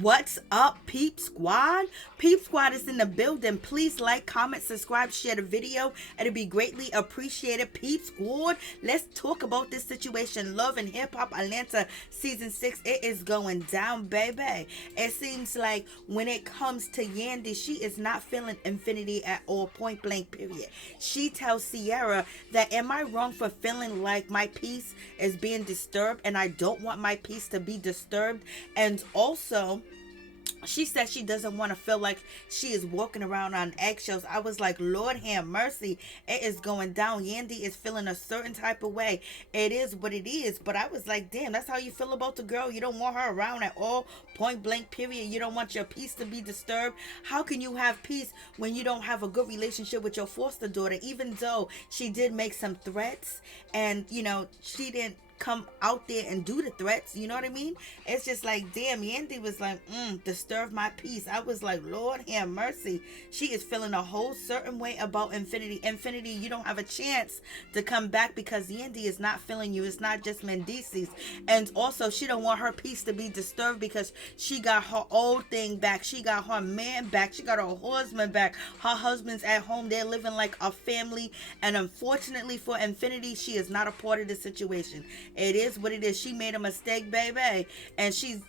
What's up, Peep Squad? Peep Squad is in the building. Please like, comment, subscribe, share the video. It'd be greatly appreciated. Peep Squad, let's talk about this situation. Love and Hip Hop Atlanta Season 6. It is going down, baby. It seems like when it comes to Yandy, she is not feeling Infinity at all, point blank, period. She tells Sierra that, am I wrong for feeling like my peace is being disturbed and I don't want my peace to be disturbed? And also, she said she doesn't want to feel like she is walking around on eggshells. I was like, Lord have mercy. It is going down. Yandy is feeling a certain type of way. It is what it is. But I was like, damn, that's how you feel about the girl. You don't want her around at all. Point blank, period. You don't want your peace to be disturbed. How can you have peace when you don't have a good relationship with your foster daughter? Even though she did make some threats and, she didn't come out there and do the threats, you know what I mean? It's just like, damn, Yandy was like, disturb my peace. I was like, Lord have mercy. She is feeling a whole certain way about Infinity. Infinity, you don't have a chance to come back because Yandy is not feeling you. It's not just Mendeecees. And also, she don't want her peace to be disturbed because she got her old thing back. She got her man back. She got her husband back. Her husband's at home. They're living like a family. And unfortunately for Infinity, she is not a part of the situation. It is what it is. She made a mistake, baby, and she's,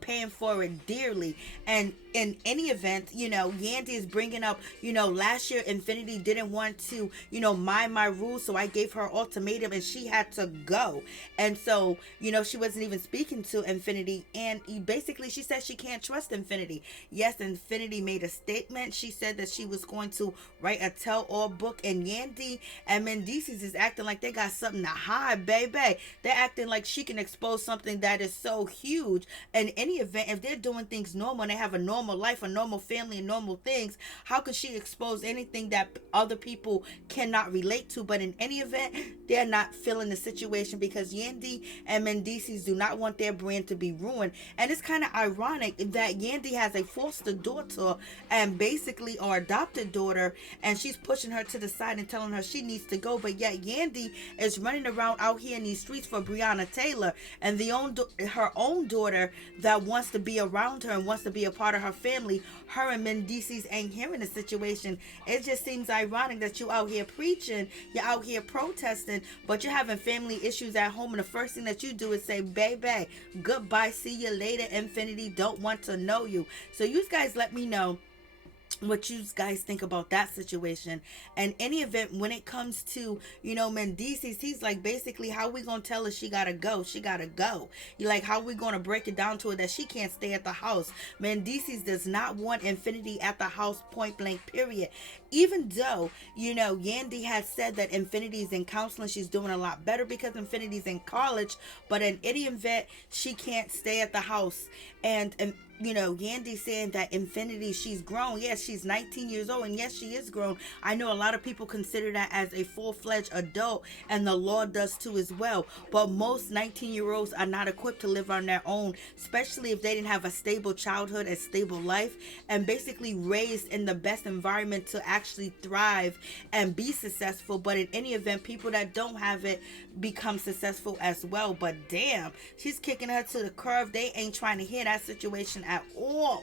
paying for it dearly. And in any event, Yandy is bringing up, last year Infinity didn't want to, mind my rules, so I gave her ultimatum and she had to go. And so, she wasn't even speaking to Infinity, and basically she said she can't trust Infinity. Yes, Infinity made a statement. She said that she was going to write a tell-all book, and Yandy and Mendeecees is acting like they got something to hide, baby. They're acting like she can expose something that is so huge. In any event, if they're doing things normal and they have a normal life, a normal family, and normal things, how could she expose anything that other people cannot relate to? But in any event, they're not feeling the situation because Yandy and Mendeecees do not want their brand to be ruined. And it's kind of ironic that Yandy has a foster daughter and basically or adopted daughter, and she's pushing her to the side and telling her she needs to go. But yet Yandy is running around out here in these streets for Breonna Taylor, and her own daughter that wants to be around her and wants to be a part of her family. Her and Mendeecees ain't hearing the situation. It just seems ironic that you out here preaching, you're out here protesting, but you're having family issues at home, and the first thing that you do is say, baby, goodbye, see you later, Infinity, don't want to know you. So you guys let me know what you guys think about that situation. And any event, when it comes to Mendeecees, he's like, basically, how we gonna tell her she gotta go? She gotta go. You like, how we gonna break it down to her that she can't stay at the house? Mendeecees does not want Infinity at the house, point blank, period. Even though Yandy has said that Infinity's in counseling, she's doing a lot better because Infinity's in college, but in any event, she can't stay at the house. And Yandy saying that Infinity, she's grown. Yes, she's 19 years old, and yes, she is grown. I know a lot of people consider that as a full-fledged adult, and the law does too as well. But most 19-year-olds are not equipped to live on their own, especially if they didn't have a stable childhood, a stable life, and basically raised in the best environment to actually thrive and be successful. But in any event, people that don't have it become successful as well. But damn, she's kicking her to the curb. They ain't trying to hear that situation at all.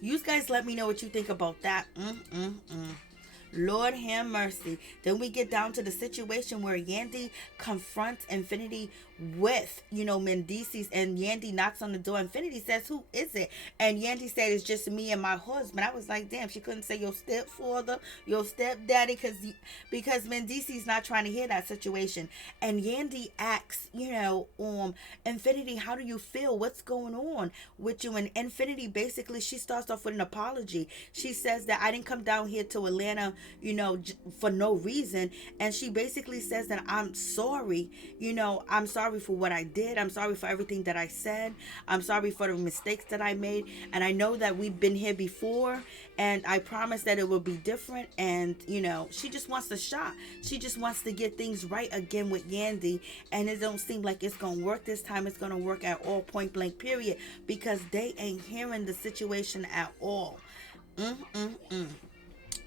You guys let me know what you think about that. Lord have mercy. Then we get down to the situation where Yandy confronts Infinity with, Mendeecees, and Yandy knocks on the door. Infinity says, who is it? And Yandy said, it's just me and my husband. I was like, damn, she couldn't say your stepfather, your stepdaddy, because Mendeecees not trying to hear that situation. And Yandy asks, Infinity, how do you feel? What's going on with you? And Infinity, basically, she starts off with an apology. She says that I didn't come down here to Atlanta, for no reason. And she basically says that I'm sorry. I'm sorry for what I did. I'm sorry for everything that I said. I'm sorry for the mistakes that I made. And I know that we've been here before, and I promise that it will be different. And, she just wants a shot. She just wants to get things right again with Yandy. And it don't seem like it's going to work this time. It's going to work at all, point blank, period. Because they ain't hearing the situation at all.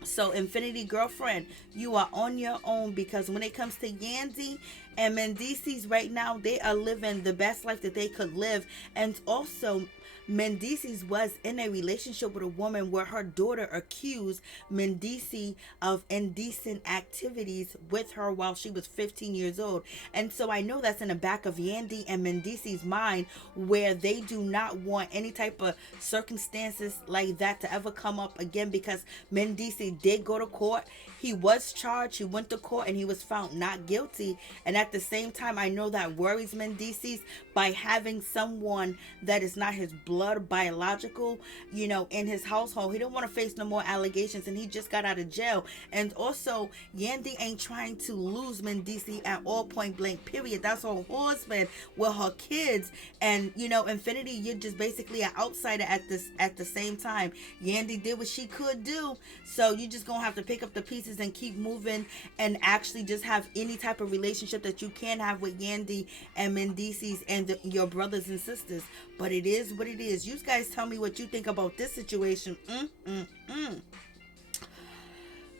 So Infinity girlfriend, you are on your own, because when it comes to Yandy and Mendeecees right now, they are living the best life that they could live. And also Mendeecees was in a relationship with a woman where her daughter accused Mendeecees of indecent activities with her while she was 15 years old. And so I know that's in the back of Yandy and Mendeecees' mind, where they do not want any type of circumstances like that to ever come up again, because Mendeecees did go to court. He was charged, he went to court, and he was found not guilty. And at the same time, I know that worries Mendeecees by having someone that is not his blood biological, in his household. He don't want to face no more allegations, and he just got out of jail. And also, Yandy ain't trying to lose Mendeecees at all, point blank, period. That's her husband with her kids. And, Infinity, you're just basically an outsider at the same time. Yandy did what she could do, so you just gonna have to pick up the pieces and keep moving, and actually just have any type of relationship that you can have with Yandy and Mendeecees and your brothers and sisters. But it is what it is. You guys tell me what you think about this situation.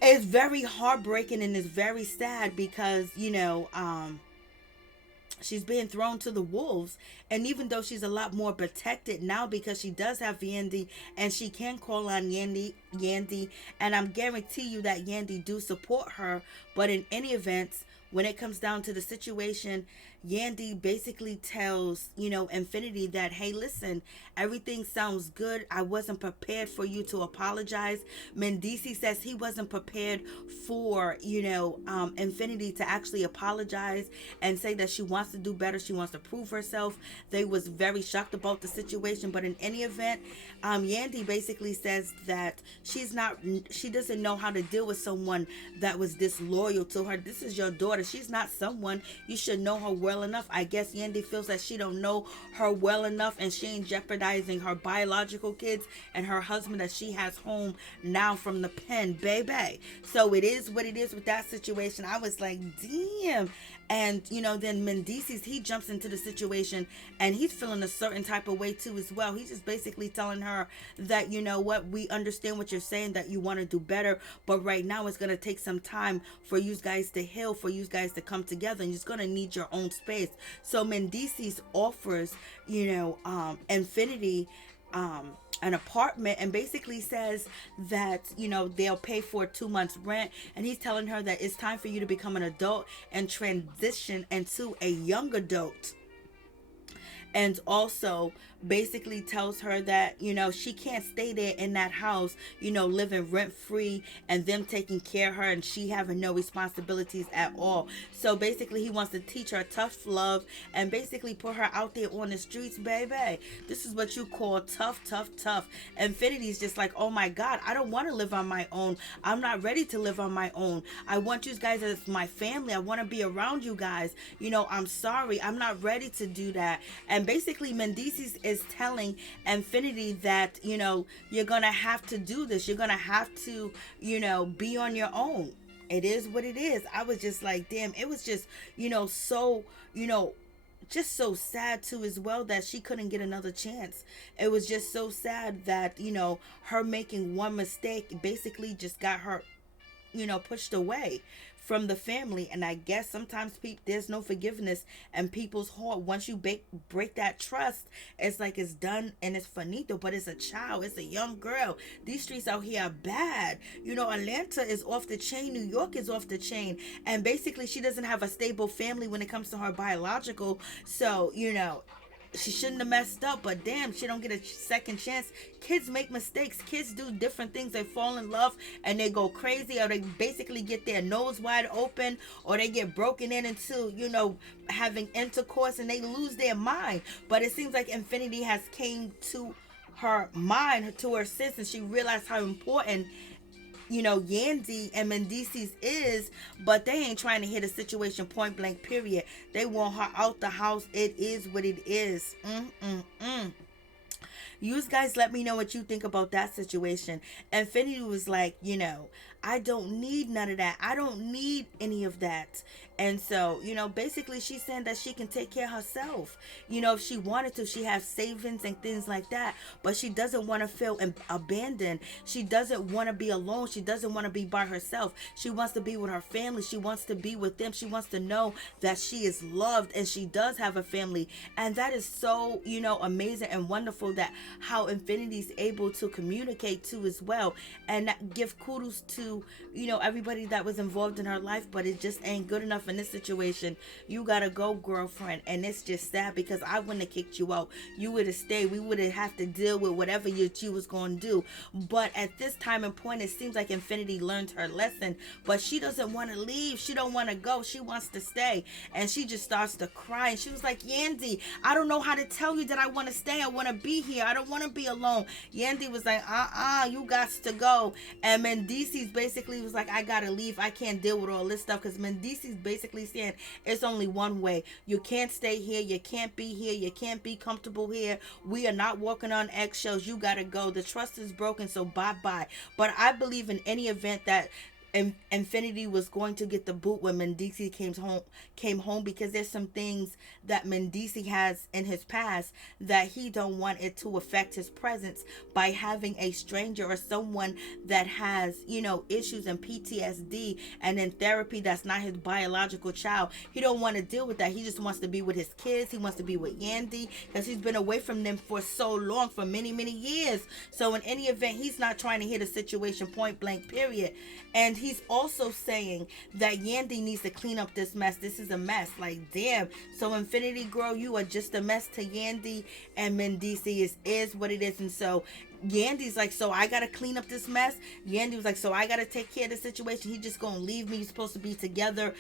It's very heartbreaking, and it's very sad because she's being thrown to the wolves. And even though she's a lot more protected now because she does have Yandy, and she can call on Yandy, and I'm guarantee you that Yandy do support her. But in any event, when it comes down to the situation, Yandy basically tells, Infinity that, hey, listen, everything sounds good. I wasn't prepared for you to apologize. Mendeecees says he wasn't prepared for, Infinity to actually apologize and say that she wants to do better. She wants to prove herself. They was very shocked about the situation. But in any event, Yandy basically says that she doesn't know how to deal with someone that was disloyal to her. This is your daughter. She's not someone. You should know her well enough. I guess Yandy feels that she don't know her well enough, and she ain't jeopardizing her biological kids and her husband that she has home now from the pen, baby. So it is what it is with that situation. I was like, damn. And then Mendeecees, he jumps into the situation, and he's feeling a certain type of way too as well. He's just basically telling her that, we understand what you're saying, that you want to do better, but right now it's going to take some time for you guys to heal, for you guys to come together, and you're going to need your own space. So Mendeecees offers, Infinity an apartment, and basically says that they'll pay for 2 months rent, and he's telling her that it's time for you to become an adult and transition into a young adult. And also basically tells her that she can't stay there in that house living rent free and them taking care of her and she having no responsibilities at all. So basically he wants to teach her tough love and basically put her out there on the streets, baby. This is what you call tough. Infinity's just like, oh my god, I don't want to live on my own. I'm not ready to live on my own. I want you guys as my family. I want to be around you guys. I'm sorry, I'm not ready to do that. And basically Mendeecees is telling Infinity that you're gonna have to do this. You're gonna have to be on your own. It is what it is. I was just like, damn. It was just so just so sad too as well that she couldn't get another chance. It was just so sad that her making one mistake basically just got her pushed away from the family. And I guess sometimes there's no forgiveness in people's heart. Once you break that trust, it's like it's done and it's finito. But it's a child, it's a young girl. These streets out here are bad. Atlanta is off the chain, New York is off the chain, and basically she doesn't have a stable family when it comes to her biological. So she shouldn't have messed up, but damn, she don't get a second chance. Kids make mistakes. Kids do different things. They fall in love and they go crazy, or they basically get their nose wide open, or they get broken into having intercourse and they lose their mind. But it seems like Infinity has came to her mind, to her senses. She realized how important Yandy and Mendeecees is, but they ain't trying to hit a situation point blank, period. They want her out the house. It is what it is. You guys let me know what you think about that situation. Infinity was like, I don't need none of that. I don't need any of that. And so, basically she's saying that she can take care of herself. If she wanted to, she has savings and things like that. But she doesn't want to feel abandoned. She doesn't want to be alone. She doesn't want to be by herself. She wants to be with her family. She wants to be with them. She wants to know that she is loved and she does have a family. And that is so, amazing and wonderful, that how Infinity is able to communicate to as well. And give kudos to, everybody that was involved in her life. But it just ain't good enough in this situation. You gotta go, girlfriend. And it's just sad, because I wouldn't have kicked you out. You would have stayed. We would have to deal with whatever you was going to do. But at this time and point, it seems like Infinity learned her lesson. But she doesn't want to leave. She don't want to go. She wants to stay. And she just starts to cry. And she was like, Yandy, I don't know how to tell you that I want to stay. I want to be here. I don't want to be alone. Yandy was like, you got to go. And Mendeecees basically was like, I gotta leave. I can't deal with all this stuff. Because Mendeecees basically saying it's only one way. You can't stay here. You can't be here. You can't be comfortable here. We are not walking on eggshells. You gotta go. The trust is broken, so bye-bye. But I believe in any event that Infinity was going to get the boot when Mendeecees came home, because there's some things that Mendeecees has in his past that he don't want it to affect his presence by having a stranger or someone that has, issues and PTSD and in therapy that's not his biological child. He don't want to deal with that. He just wants to be with his kids. He wants to be with Yandy, because he's been away from them for so long, for many, many years. So in any event, he's not trying to hit a situation point blank, period. And he's also saying that Yandy needs to clean up this mess. This is a mess. Like, damn. So Infinity Girl, you are just a mess to Yandy, and Mendeecees is what it is. And so Yandy's like, so I gotta clean up this mess. Yandy was like, so I gotta take care of the situation. He just gonna leave me. You're supposed to be together,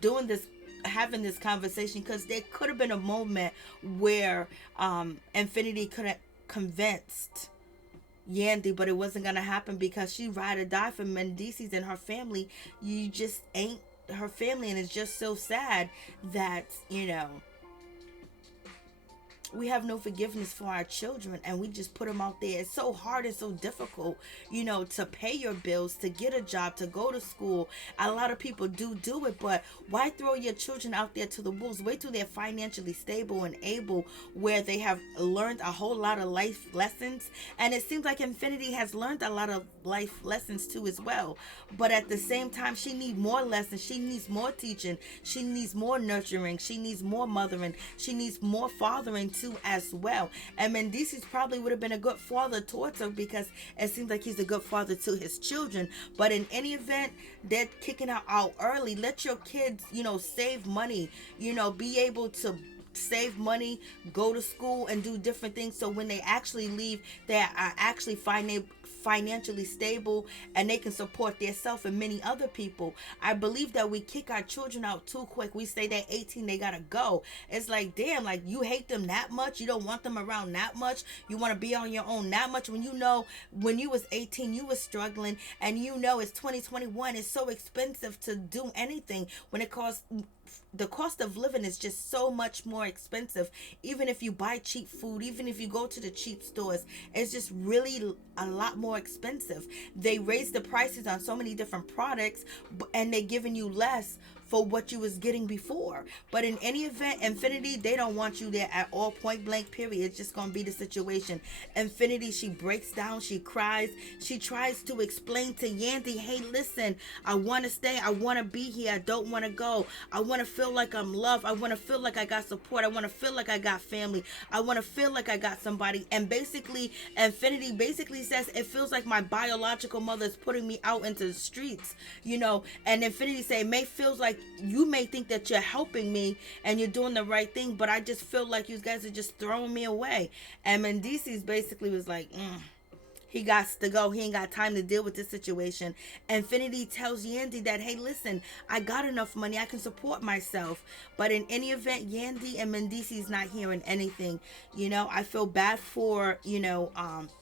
doing this, having this conversation, because there could have been a moment where Infinity could have convinced Yandy, but it wasn't gonna happen, because she ride or die for Mendeecees and her family. You just ain't her family, and it's just so sad that we have no forgiveness for our children, and we just put them out there. It's so hard and so difficult, to pay your bills, to get a job, to go to school. A lot of people do it, but why throw your children out there to the wolves? Wait till they're financially stable and able, where they have learned a whole lot of life lessons. And it seems like Infinity has learned a lot of life lessons too as well. But at the same time, she needs more lessons. She needs more teaching. She needs more nurturing. She needs more mothering. She needs more fathering too as well. And Mendeecees probably would have been a good father towards her, because it seems like he's a good father to his children. But in any event, they're kicking out early. Let your kids, save money, be able to save money, go to school, and do different things, so when they actually leave, they are actually financially stable, and they can support themselves and many other people. I believe that we kick our children out too quick. We say they're 18, they gotta go. It's like, damn, like, you hate them that much? You don't want them around that much? You want to be on your own that much, when when you was 18, you was struggling, and it's 2021. It's so expensive to do anything. When the cost of living is just so much more expensive. Even if you buy cheap food, even if you go to the cheap stores, it's just really a lot more expensive. They raise the prices on so many different products, and they're giving you less for what you was getting before. But in any event, Infinity, they don't want you there at all, point blank, period. It's just gonna be the situation. Infinity, she breaks down, she cries, she tries to explain to Yandy, hey, listen, I want to stay, I want to be here, I don't want to go, I want to feel like I'm loved, I want to feel like I got support, I want to feel like I got family, I want to feel like I got somebody. And basically, Infinity basically says, it feels like my biological mother is putting me out into the streets, and Infinity say, it feels like you may think that you're helping me and you're doing the right thing, but I just feel like you guys are just throwing me away. And Mendeecees basically was like, he got to go. He ain't got time to deal with this situation. Infinity tells Yandy that, hey, listen, I got enough money. I can support myself. But in any event, Yandy and Mendeecees not hearing anything. I feel bad for,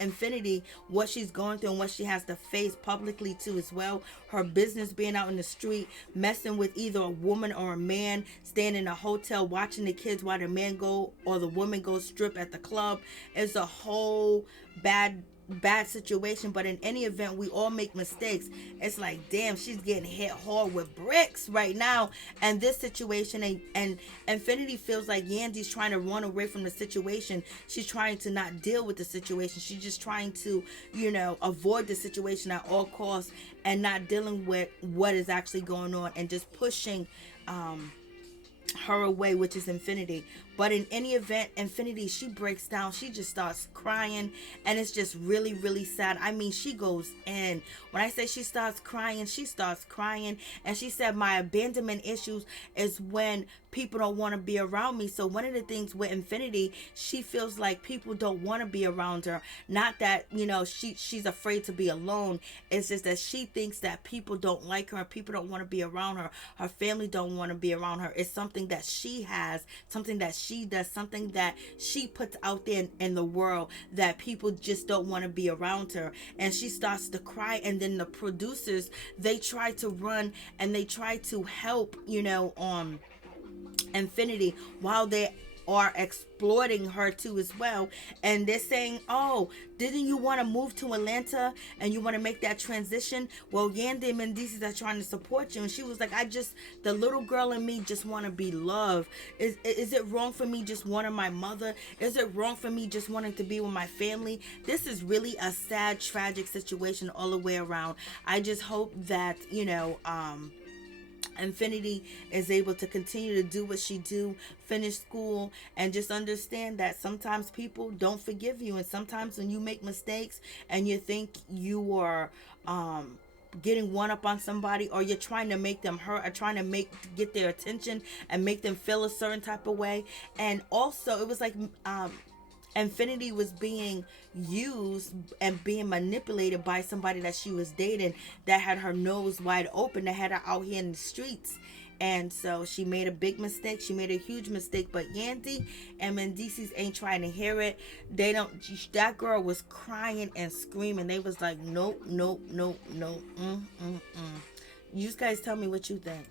Infinity, what she's going through and what she has to face publicly too as well. Her business being out in the street, messing with either a woman or a man, staying in a hotel, watching the kids while the man go or the woman go strip at the club. It's a whole bad bad situation, but in any event, we all make mistakes. It's like, damn, she's getting hit hard with bricks right now, and this situation, and Infinity feels like Yandy's trying to run away from the situation. She's trying to not deal with the situation. She's just trying to, avoid the situation at all costs, and not dealing with what is actually going on, and just pushing her away, which is Infinity. But in any event, Infinity, she breaks down. She just starts crying, and it's just really, really sad. I mean, she goes in. When I say she starts crying, and she said, my abandonment issues is when people don't want to be around me. So one of the things with Infinity, she feels like people don't want to be around her. Not that, she's afraid to be alone. It's just that she thinks that people don't like her, people don't want to be around her. Her family don't want to be around her. It's something that she has, something that she does, something that she puts out there in the world, that people just don't want to be around her. And she starts to cry, and then the producers, they try to run and they try to help, Infinity, while they are exploiting her too as well. And they're saying, oh, didn't you want to move to Atlanta and you want to make that transition? Well, Yandy Mendeecees are trying to support you. And she was like, the little girl in me just want to be loved. Is it wrong for me just wanting my mother? Is it wrong for me just wanting to be with my family? This is really a sad, tragic situation all the way around. I just hope that, Infinity is able to continue to do what she do, finish school, and just understand that sometimes people don't forgive you, and sometimes when you make mistakes and you think you are getting one up on somebody, or you're trying to make them hurt, or trying to get their attention and make them feel a certain type of way. And also it was like Infinity was being used and being manipulated by somebody that she was dating, that had her nose wide open, that had her out here in the streets. And so she made a big mistake. She made a huge mistake. But Yandy and Mendeecees ain't trying to hear it. They don't. That girl was crying and screaming. They was like, nope, nope, nope, nope. You guys tell me what you think.